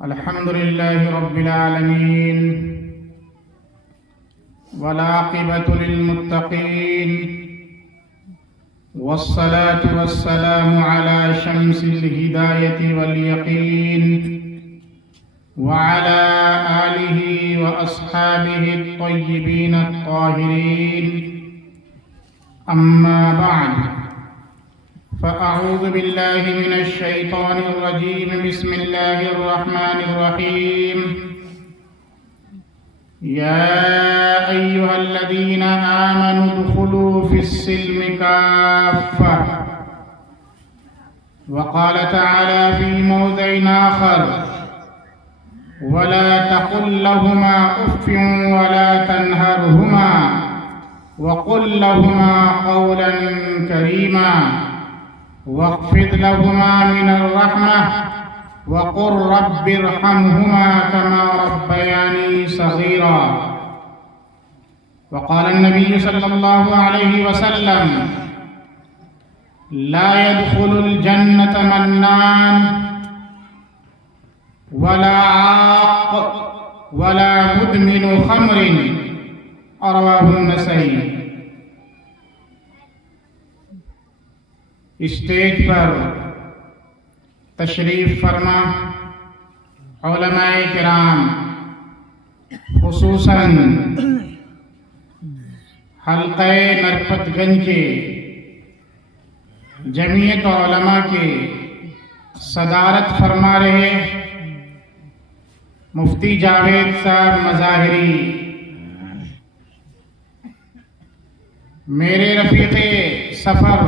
الحمد لله رب العالمين والعاقبة للمتقين والصلاة والسلام على شمس الهداية واليقين وعلى آله وأصحابه الطيبين الطاهرين أما بعد فأعوذ بالله من الشيطان الرجيم بسم الله الرحمن الرحيم يا أيها الذين آمنوا ادخلوا في السلم كافة وقال تعالى في موضع آخر ولا تقل لهما أف ولا تنهرهما وقل لهما قولا كريما واخفض لهما من الرحمة وقل رب ارحمهما كما ربياني صغيرا. وقال النبي صلى الله عليه وسلم لا يدخل الجنة منان ولا عاق ولا مدمن خمر. رواه النسائی. اسٹیج پر تشریف فرما علماء کرام، خصوصاً حلقہ نرپت گنج کے جمعیت علماء کے صدارت فرما رہے مفتی جاوید صاحب مظاہری، میرے رفیق سفر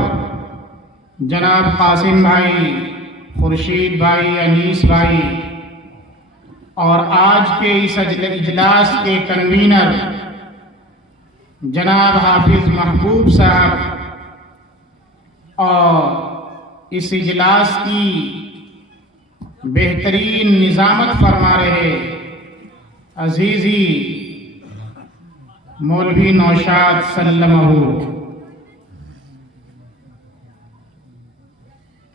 جناب قاسم بھائی، خورشید بھائی، انیس بھائی، اور آج کے اس اجلاس کے کنوینر جناب حافظ محبوب صاحب، اور اس اجلاس کی بہترین نظامت فرما رہے عزیزی مولوی نوشاد سلمہ،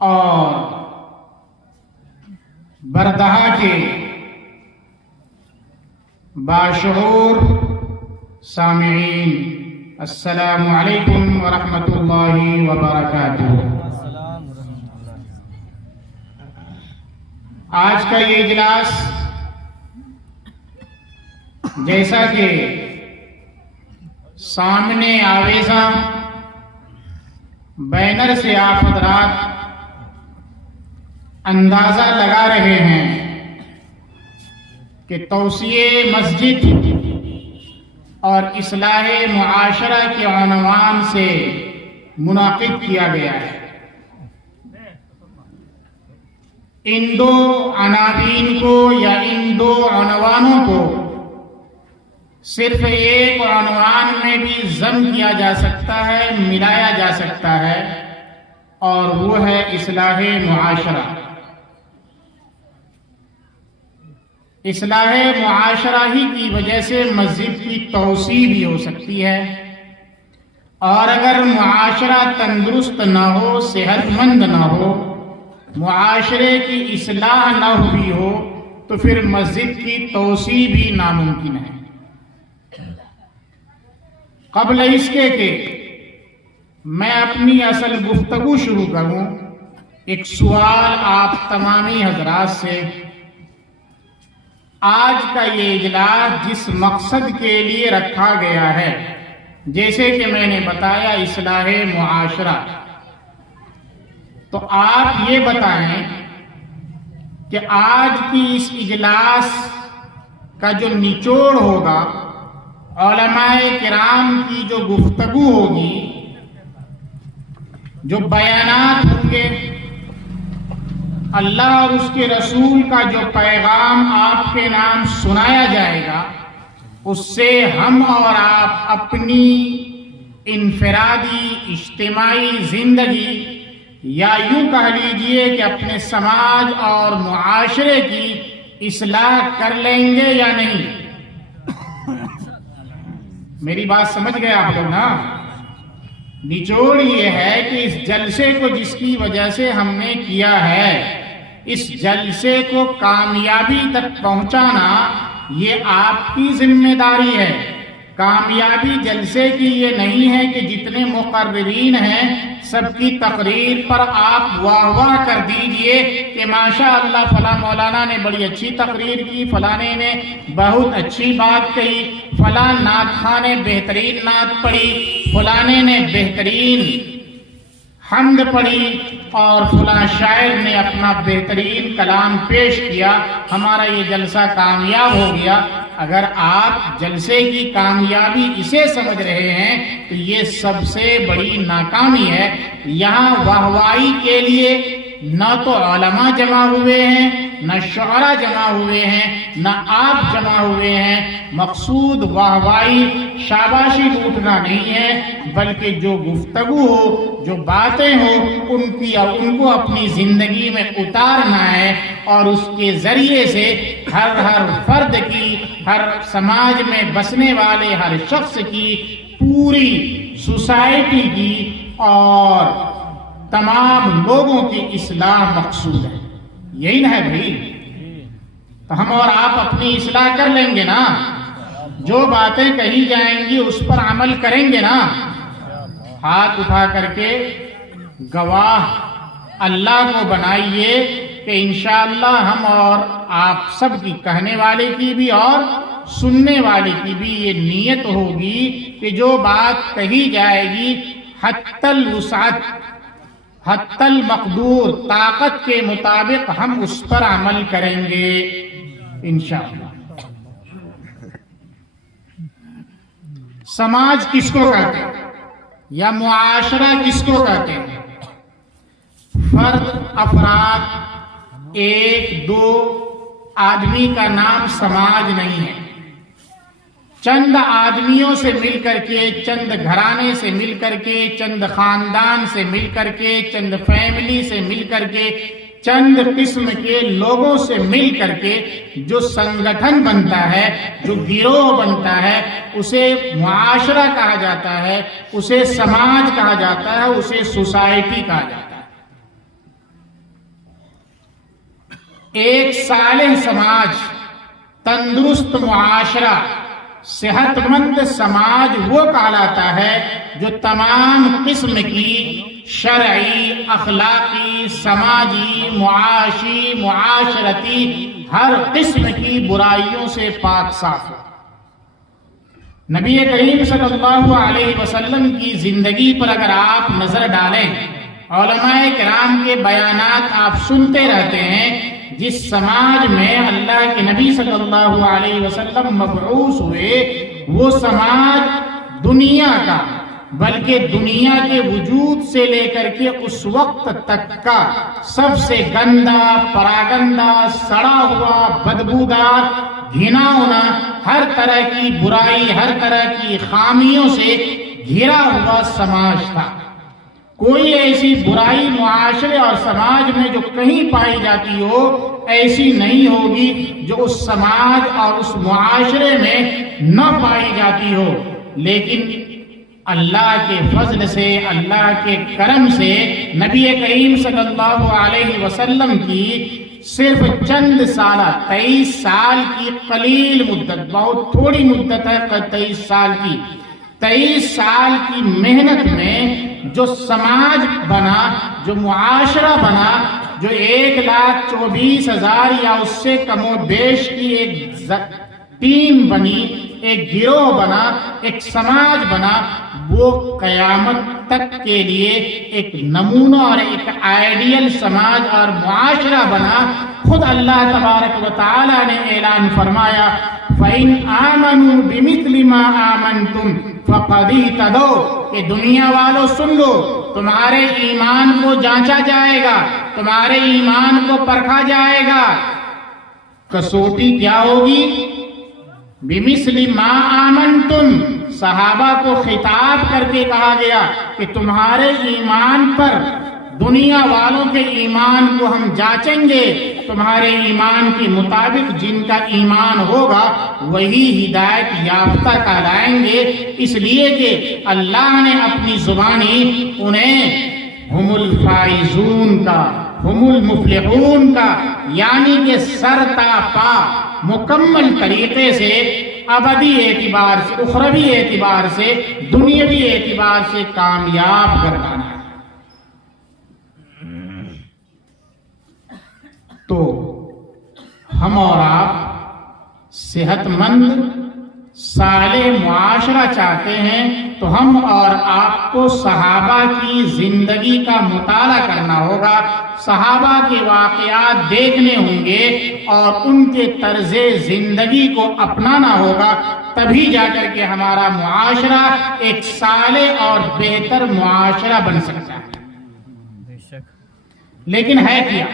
اور بردہا کے باشعور سامعین، السلام علیکم ورحمۃ اللہ وبرکاتہ. آج کا یہ اجلاس جیسا کہ سامنے آویزاں بینر سے آپ حضرات اندازہ لگا رہے ہیں کہ توسیع مسجد اور اصلاح معاشرہ کے عنوان سے منعقد کیا گیا ہے. ان دو عناوین کو یا ان دو عنوانوں کو صرف ایک عنوان میں بھی ضم کیا جا سکتا ہے، ملایا جا سکتا ہے، اور وہ ہے اصلاح معاشرہ. اصلاح معاشرہ ہی کی وجہ سے مسجد کی توسیع بھی ہو سکتی ہے، اور اگر معاشرہ تندرست نہ ہو، صحت مند نہ ہو، معاشرے کی اصلاح نہ ہوئی ہو، تو پھر مسجد کی توسیع بھی ناممکن ہے. قبل اس کے کہ میں اپنی اصل گفتگو شروع کروں، ایک سوال آپ تمامی حضرات سے. آج کا یہ اجلاس جس مقصد کے لیے رکھا گیا ہے، جیسے کہ میں نے بتایا اصلاح معاشرہ، تو آپ یہ بتائیں کہ آج کی اس اجلاس کا جو نچوڑ ہوگا، علماء کرام کی جو گفتگو ہوگی، جو بیانات ہوں گے، اللہ اور اس کے رسول کا جو پیغام آپ کے نام سنایا جائے گا، اس سے ہم اور آپ اپنی انفرادی اجتماعی زندگی، یا یوں کہہ لیجئے کہ اپنے سماج اور معاشرے کی اصلاح کر لیں گے یا نہیں. میری بات سمجھ گئے آپ لوگ نا؟ نچوڑ یہ ہے کہ اس جلسے کو جس کی وجہ سے ہم نے کیا ہے، اس جلسے کو کامیابی تک پہنچانا یہ آپ کی ذمہ داری ہے۔ کامیابی جلسے کی یہ نہیں ہے کہ جتنے مقررین ہیں سب کی تقریر پر آپ واہ واہ کر دیجئے کہ ماشاء اللہ فلاں مولانا نے بڑی اچھی تقریر کی، فلانے نے بہت اچھی بات کہی، فلاں نعت خواں نے بہترین نعت پڑھی، فلانے نے بہترین حمد پڑھی اور فلاں شاعر نے اپنا بہترین کلام پیش کیا، ہمارا یہ جلسہ کامیاب ہو گیا۔ اگر آپ جلسے کی کامیابی اسے سمجھ رہے ہیں تو یہ سب سے بڑی ناکامی ہے۔ یہاں واہوائی کے لیے نہ تو علماء جمع ہوئے ہیں، نہ شعراء جمع ہوئے ہیں، نہ آپ جمع ہوئے ہیں۔ مقصود واہوائی شاباشی لوٹنا نہیں ہے، بلکہ جو گفتگو ہو، جو باتیں ہو، ان کو اپنی زندگی میں اتارنا ہے اور اس کے ذریعے سے ہر فرد کی، ہر سماج میں بسنے والے ہر شخص کی، پوری سوسائٹی کی اور تمام لوگوں کی اصلاح مقصود ہے۔ یہی نہ ہے بھائی؟ تو ہم اور آپ اپنی اصلاح کر لیں گے نا، جو باتیں کہی جائیں گی اس پر عمل کریں گے نا۔ ہاتھ اٹھا کر کے گواہ اللہ کو بنائیے کہ انشاءاللہ ہم اور آپ سب کی، کہنے والے کی بھی اور سننے والے کی بھی یہ نیت ہوگی کہ جو بات کہی جائے گی حتی الوسعت، حتی المقدور، طاقت کے مطابق ہم اس پر عمل کریں گے انشاءاللہ۔ سماج کس کو کہتے ہیں یا معاشرہ کس کو کہتے ہیں؟ فرد، افراد، ایک دو آدمی کا نام سماج نہیں ہے۔ چند آدمیوں سے مل کر کے، چند گھرانے سے مل کر کے، چند خاندان سے مل کر کے، چند فیملی سے مل کر کے، چند قسم کے لوگوں سے مل کر کے جو سنگٹھن بنتا ہے، جو گروہ بنتا ہے، اسے معاشرہ کہا جاتا ہے، اسے سماج کہا جاتا ہے، اسے سوسائٹی کہا جاتا ہے۔ ایک صالح سماج، تندرست معاشرہ، صحت مند سماج وہ کہلاتا ہے جو تمام قسم کی شرعی، اخلاقی، سماجی، معاشی، معاشرتی ہر قسم کی برائیوں سے پاک صاف ہو۔ نبی کریم صلی اللہ علیہ وسلم کی زندگی پر اگر آپ نظر ڈالیں، علماء کرام کے بیانات آپ سنتے رہتے ہیں، جس سماج میں اللہ کے نبی صلی اللہ علیہ وسلم مبعوث ہوئے، وہ سماج دنیا کا، بلکہ دنیا کے وجود سے لے کر کے اس وقت تک کا سب سے گندا، پراگندہ، سڑا ہوا، بدبودار، گھناؤنا، ہر طرح کی برائی، ہر طرح کی خامیوں سے گھرا ہوا سماج تھا۔ کوئی ایسی برائی معاشرے اور سماج میں جو کہیں پائی جاتی ہو، ایسی نہیں ہوگی جو اس سماج اور اس معاشرے میں نہ پائی جاتی ہو۔ لیکن اللہ کے فضل سے، اللہ کے کرم سے نبی کریم صلی اللہ علیہ وسلم کی صرف چند سالہ، 23 سال کی قلیل مدت، بہت تھوڑی مدت ہے 23 سال کی، 23 سال کی محنت میں جو سماج بنا، جو معاشرہ بنا، جو 1,24,000 یا اس سے کم و بیش کی ایک ٹیم بنی، ایک گروہ بنا، ایک سماج بنا، وہ قیامت تک کے لیے ایک نمونہ اور ایک آئیڈیل سماج اور معاشرہ بنا۔ خود اللہ تبارک و تعالی نے اعلان فرمایا، فَإِنْ آمَنُوا بِمِثْلِ مَا آمَنْتُمْ فَقَدِ اهْتَدَوْا، کہ دنیا والوں سن لو، تمہارے ایمان کو جانچا جائے گا، تمہارے ایمان کو پرکھا جائے گا۔ کسوٹی کیا ہوگی؟ بِمِثْلِ مَا آمَنْتُمْ، صحابہ کو خطاب کر کے کہا گیا کہ تمہارے ایمان پر دنیا والوں کے ایمان کو ہم جانچیں گے، تمہارے ایمان کے مطابق جن کا ایمان ہوگا وہی ہدایت یافتہ کہلائیں گے، اس لیے کہ اللہ نے اپنی زبانی انہیں ہم الفائزون کا، ہم المفلحون کا یعنی کہ سر تا پا مکمل طریقے سے ابدی اعتبار سے، اخروی اعتبار سے، دنیاوی اعتبار سے کامیاب گردانا ہے۔ تو ہم اور آپ صحت مند صالح معاشرہ چاہتے ہیں تو ہم اور آپ کو صحابہ کی زندگی کا مطالعہ کرنا ہوگا، صحابہ کے واقعات دیکھنے ہوں گے اور ان کے طرز زندگی کو اپنانا ہوگا، تبھی جا کر کے ہمارا معاشرہ ایک صالح اور بہتر معاشرہ بن سکتا ہے۔ لیکن ہے کیا؟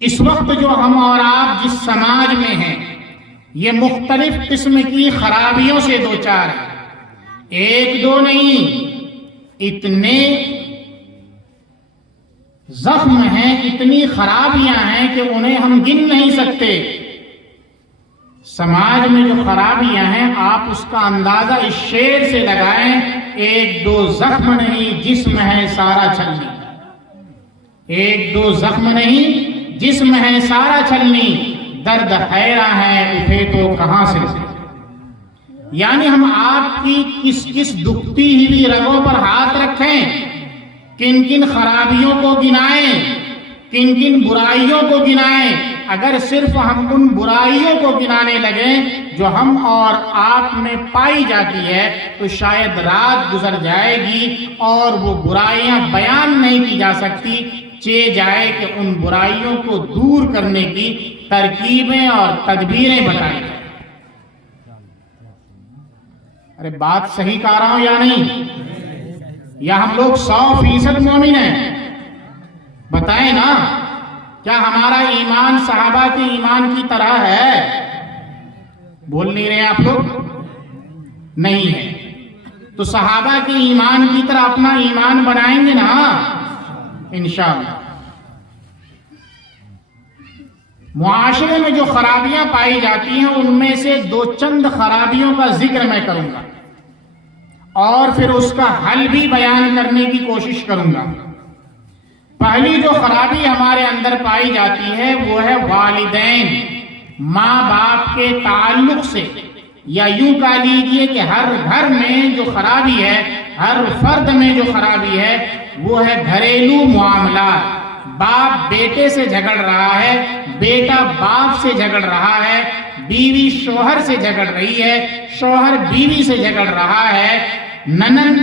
اس وقت جو ہم اور آپ جس سماج میں ہیں یہ مختلف قسم کی خرابیوں سے دوچار ہے، ایک دو نہیں، اتنے زخم ہیں، اتنی خرابیاں ہیں کہ انہیں ہم گن نہیں سکتے۔ سماج میں جو خرابیاں ہیں آپ اس کا اندازہ اس شعر سے لگائیں، ایک دو زخم نہیں جسم ہے سارا چھلنی، ایک دو زخم نہیں جسم ہے سارا چھلنی، درد حیرہ ہے اٹھے تو کہاں سے۔ یعنی ہم آپ کی کس کس دکھتی ہوئی رگوں پر ہاتھ رکھیں، کن کن خرابیوں کو گنائیں، کن کن برائیوں کو گنائیں۔ اگر صرف ہم ان برائیوں کو گنانے لگیں جو ہم اور آپ میں پائی جاتی ہے تو شاید رات گزر جائے گی اور وہ برائیاں بیان نہیں کی جا سکتی، چہ جائے کہ ان برائیوں کو دور کرنے کی ترکیبیں اور تدبیریں بتائیں۔ ارے بات صحیح کہہ رہا ہوں یا نہیں؟ یا ہم لوگ 100% مومن ہیں؟ بتائیں نا، کیا ہمارا ایمان صحابہ کے ایمان کی طرح ہے؟ بول نہیں رہے آپ لوگ؟ نہیں ہے۔ تو صحابہ کے ایمان کی طرح اپنا ایمان بنائیں گے نا انشاءاللہ۔ معاشرے میں جو خرابیاں پائی جاتی ہیں ان میں سے دو چند خرابیوں کا ذکر میں کروں گا اور پھر اس کا حل بھی بیان کرنے کی کوشش کروں گا۔ پہلی جو خرابی ہمارے اندر پائی جاتی ہے وہ ہے والدین، ماں باپ کے تعلق سے، یا یوں کہہ لیجئے کہ ہر گھر میں جو خرابی ہے، ہر فرد میں جو خرابی ہے وہ ہے گھریلو معاملات۔ باپ بیٹے سے جھگڑ رہا ہے، بیٹا باپ سے جھگڑ رہا ہے، بیوی شوہر سے جھگڑ رہی ہے، شوہر بیوی سے جھگڑ رہا ہے، ننند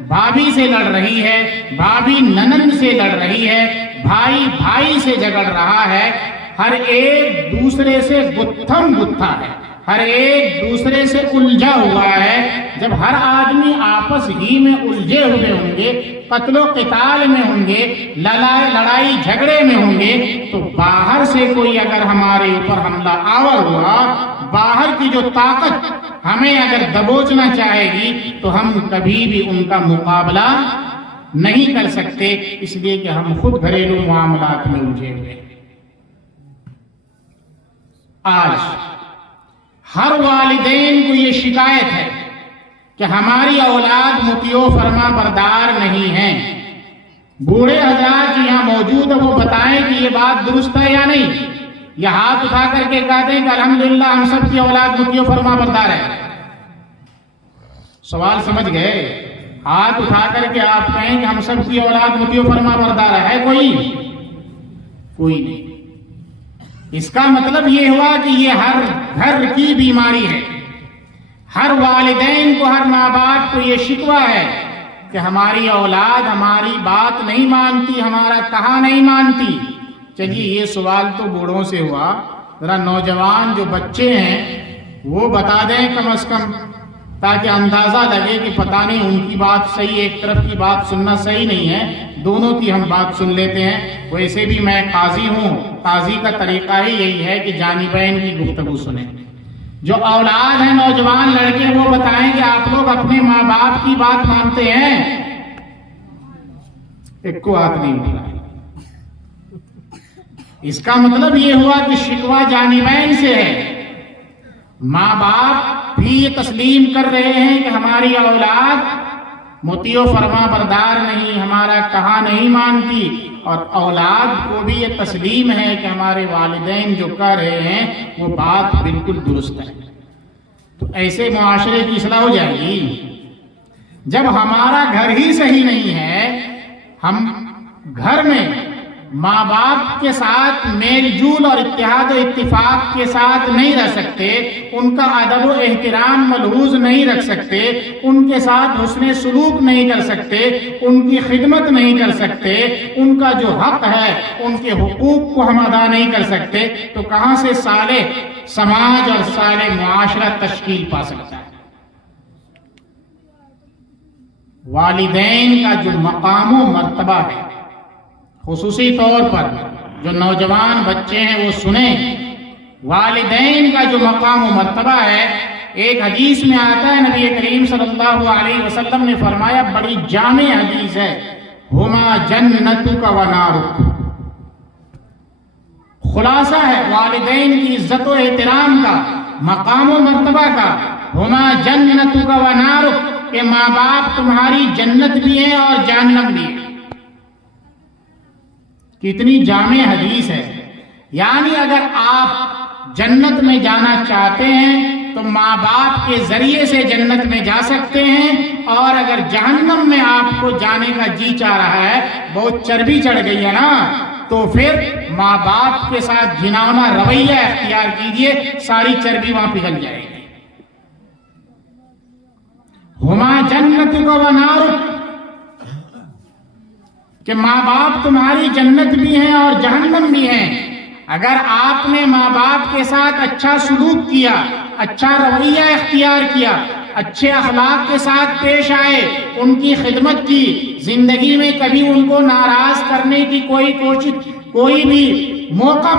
بھابھی سے لڑ رہی ہے، بھابھی ننند سے لڑ رہی ہے، بھائی بھائی سے جھگڑ رہا ہے، ہر ایک دوسرے سے گتھم گتھا ہے، ہر ایک دوسرے سے الجھا ہوا ہے۔ جب ہر آدمی آپس ہی میں الجھے ہوئے ہوں گے، قتل و قتال میں ہوں گے، لڑائی جھگڑے میں ہوں گے، تو باہر سے کوئی اگر ہمارے اوپر حملہ آور ہوا، باہر کی جو طاقت ہمیں اگر دبوچنا چاہے گی تو ہم کبھی بھی ان کا مقابلہ نہیں کر سکتے، اس لیے کہ ہم خود گھریلو معاملات میں الجھے ہوئے۔ آج ہر والدین کو یہ شکایت ہے کہ ہماری اولاد مطیع و فرما بردار نہیں ہے۔ بوڑھے حضرات یہاں موجود ہیں، وہ بتائیں کہ یہ بات درست ہے یا نہیں؟ یہ ہاتھ اٹھا کر کے کہتے ہیں کہ الحمدللہ ہم سب کی اولاد مطیع و فرما بردار ہے۔ سوال سمجھ گئے؟ ہاتھ اٹھا کر کے آپ کہیں کہ ہم سب کی اولاد مطیع و فرما بردار ہے، کوئی نہیں۔ اس کا مطلب یہ ہوا کہ یہ ہر گھر کی بیماری ہے۔ ہر والدین کو، ہر ماں باپ کو یہ شکوہ ہے کہ ہماری اولاد ہماری بات نہیں مانتی، ہمارا کہا نہیں مانتی۔ چلیے یہ سوال تو بوڑھوں سے ہوا، ذرا نوجوان جو بچے ہیں وہ بتا دیں کم از کم، تاکہ اندازہ لگے کہ پتہ نہیں ان کی بات صحیح، ایک طرف کی بات سننا صحیح نہیں ہے، دونوں کی ہم بات سن لیتے ہیں۔ ویسے بھی میں قاضی ہوں، قاضی کا طریقہ ہی یہی ہے کہ جانبین کی گفتگو سنیں۔ جو اولاد ہیں، نوجوان لڑکے، وہ بتائیں کہ آپ لوگ اپنے ماں باپ کی بات مانتے ہیں؟ ایک کو ہاتھ نہیں اٹھا۔ اس کا مطلب یہ ہوا کہ شکوہ جانبین سے ہے۔ ماں باپ بھی یہ تسلیم کر رہے ہیں کہ ہماری اولاد مطیع و فرما بردار نہیں، ہمارا کہا نہیں مانتی، اور اولاد کو بھی یہ تسلیم ہے کہ ہمارے والدین جو کہہ رہے ہیں وہ بات بالکل درست ہے، تو ایسے معاشرے کی اصلاح ہو جائے گی۔ جب ہمارا گھر ہی صحیح نہیں ہے، ہم گھر میں ماں باپ کے ساتھ میل جول اور اتحاد و اتفاق کے ساتھ نہیں رہ سکتے، ان کا ادب و احترام ملحوظ نہیں رکھ سکتے، ان کے ساتھ حسن سلوک نہیں کر سکتے، ان کی خدمت نہیں کر سکتے، ان کا جو حق ہے ان کے حقوق کو ہم ادا نہیں کر سکتے، تو کہاں سے صالح سماج اور صالح معاشرہ تشکیل پا سکتا ہے؟ والدین کا جو مقام و مرتبہ ہے، خصوصی طور پر جو نوجوان بچے ہیں وہ سنیں، والدین کا جو مقام و مرتبہ ہے، ایک حدیث میں آتا ہے، نبی کریم صلی اللہ علیہ وسلم نے فرمایا، بڑی جامع حدیث ہے، ہما جنتک و نارک، خلاصہ ہے والدین کی عزت و احترام کا، مقام و مرتبہ کا، ہما جنتک و نارک، کہ ماں باپ تمہاری جنت بھی ہے اور جہنم بھی ہے۔ کتنی جامع حدیث ہے، یعنی اگر آپ جنت میں جانا چاہتے ہیں تو ماں باپ کے ذریعے سے جنت میں جا سکتے ہیں، اور اگر جہنم میں آپ کو جانے کا جی چاہ رہا ہے، بہت چربی چڑھ گئی ہے نا، تو پھر ماں باپ کے ساتھ گھناؤنا رویہ اختیار کیجئے، ساری چربی وہاں پگھل جائے گی۔ ہما جنتک و نارک، کہ ماں باپ تمہاری جنت بھی ہیں اور جہنم بھی ہیں۔ اگر آپ نے ماں باپ کے ساتھ اچھا سلوک کیا، اچھا رویہ اختیار کیا، اچھے اخلاق کے ساتھ پیش آئے، ان کی خدمت کی، زندگی میں کبھی ان کو ناراض کرنے کی کوئی کوشش، کوئی بھی موقع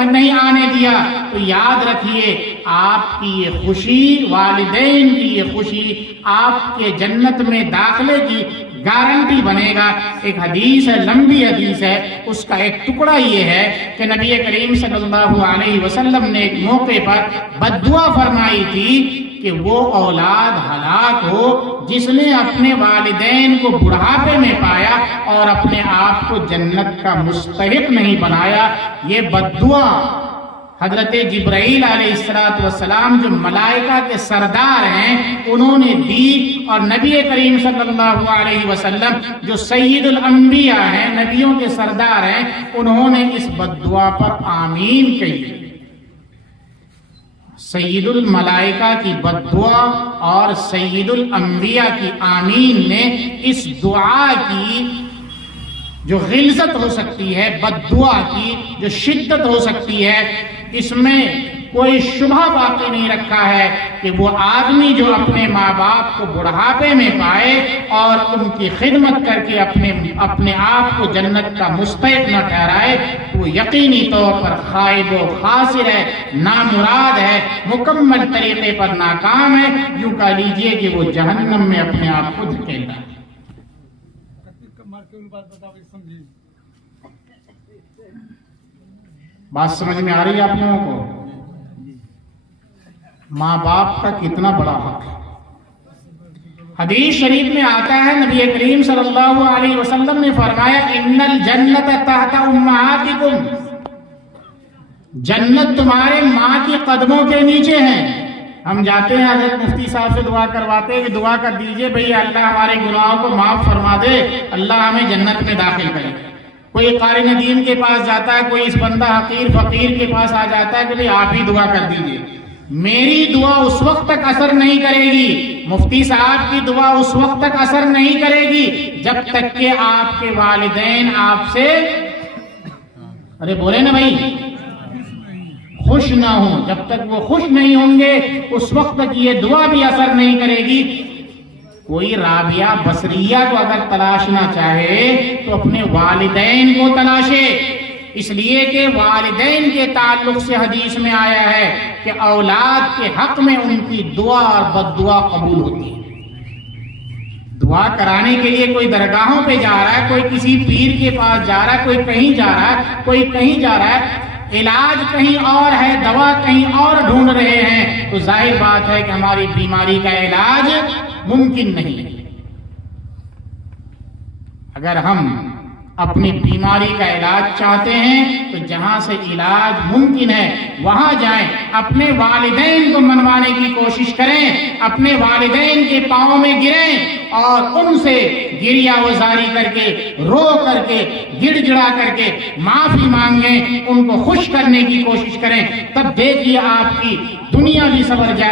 نہیں آنے دیا، تو یاد رکھیے آپ کی یہ خوشی، والدین کی یہ خوشی آپ کے جنت میں داخلے کی گارنٹی بنے گا۔ ایک حدیث ہے، لمبی حدیث ہے، اس کا ایک ٹکڑا یہ ہے کہ نبی کریم صلی اللہ علیہ وسلم نے ایک موقع پر بد دعا فرمائی تھی کہ وہ اولاد ہلاک ہو جس نے اپنے والدین کو بڑھاپے میں پایا اور اپنے آپ کو جنت کا مستحق نہیں بنایا۔ یہ بد دعا حضرت جبرائیل علیہ السلام جو ملائکہ کے سردار ہیں انہوں نے دی، اور نبی کریم صلی اللہ علیہ وسلم جو سید الانبیاء ہیں، نبیوں کے سردار ہیں، انہوں نے اس بد دعا پر آمین کہی۔ سید الملائکہ کی بد دعا اور سید الانبیاء کی آمین نے اس دعا کی جو غلظت ہو سکتی ہے، بد دعا کی جو شدت ہو سکتی ہے، اس میں کوئی شبہ باقی نہیں رکھا ہے کہ وہ آدمی جو اپنے ماں باپ کو بڑھاپے میں پائے اور ان کی خدمت کر کے اپنے آپ کو جنت کا مستحق نہ ٹھہرائے، وہ یقینی طور پر خائب و خاسر ہے، نامراد ہے، مکمل طریقے پر ناکام ہے، یوں کہہ لیجئے کہ وہ جہنم میں اپنے آپ کو دھکیلتا ہے۔ بات سمجھ میں آ رہی ہے آپ لوگوں کو؟ ماں باپ کا کتنا بڑا حق ہے۔ حدیث شریف میں آتا ہے، نبی کریم صلی اللہ علیہ وسلم نے فرمایا، ان الجنت تحت امہاتکم، جنت تمہارے ماں کے قدموں کے نیچے ہے۔ ہم جاتے ہیں حضرت مفتی صاحب سے دعا کرواتے ہیں کہ دعا کر دیجئے بھئی اللہ ہمارے گناہوں کو معاف فرما دے، اللہ ہمیں جنت میں داخل کرے۔ کوئی قاری ندیم کے پاس جاتا ہے، کوئی اس بندہ حقیر فقیر کے پاس آ جاتا ہے کہ بھئی آپ ہی دعا کر دیجئے۔ میری دعا اس وقت تک اثر نہیں کرے گی، مفتی صاحب کی دعا اس وقت تک اثر نہیں کرے گی جب تک کہ آپ کے والدین آپ سے، ارے بولے نا بھائی، خوش نہ ہوں۔ جب تک وہ خوش نہیں ہوں گے اس وقت تک یہ دعا بھی اثر نہیں کرے گی۔ کوئی رابعہ بصریہ کو اگر تلاشنا چاہے تو اپنے والدین کو تلاشے، اس لیے کہ والدین کے تعلق سے حدیث میں آیا ہے کہ اولاد کے حق میں ان کی دعا اور بد دعا قبول ہوتی ہے۔ دعا کرانے کے لیے کوئی درگاہوں پہ جا رہا ہے، کوئی کسی پیر کے پاس جا رہا ہے، کوئی کہیں جا رہا ہے، کوئی کہیں جا رہا ہے، علاج کہیں اور ہے، دوا کہیں اور ڈھونڈ رہے ہیں، تو ظاہر بات ہے کہ ہماری بیماری کا علاج ممکن نہیں ہے۔ اگر ہم اپنی بیماری کا علاج چاہتے ہیں تو جہاں سے علاج ممکن ہے وہاں جائیں، اپنے والدین کو منوانے کی کوشش کریں، اپنے والدین کے پاؤں میں گریں اور ان سے گریہ وزاری کر کے، رو کر کے، گڑ گڑا کر کے معافی مانگیں، ان کو خوش کرنے کی کوشش کریں، تب دیکھیے آپ کی دنیا بھی سنور جائے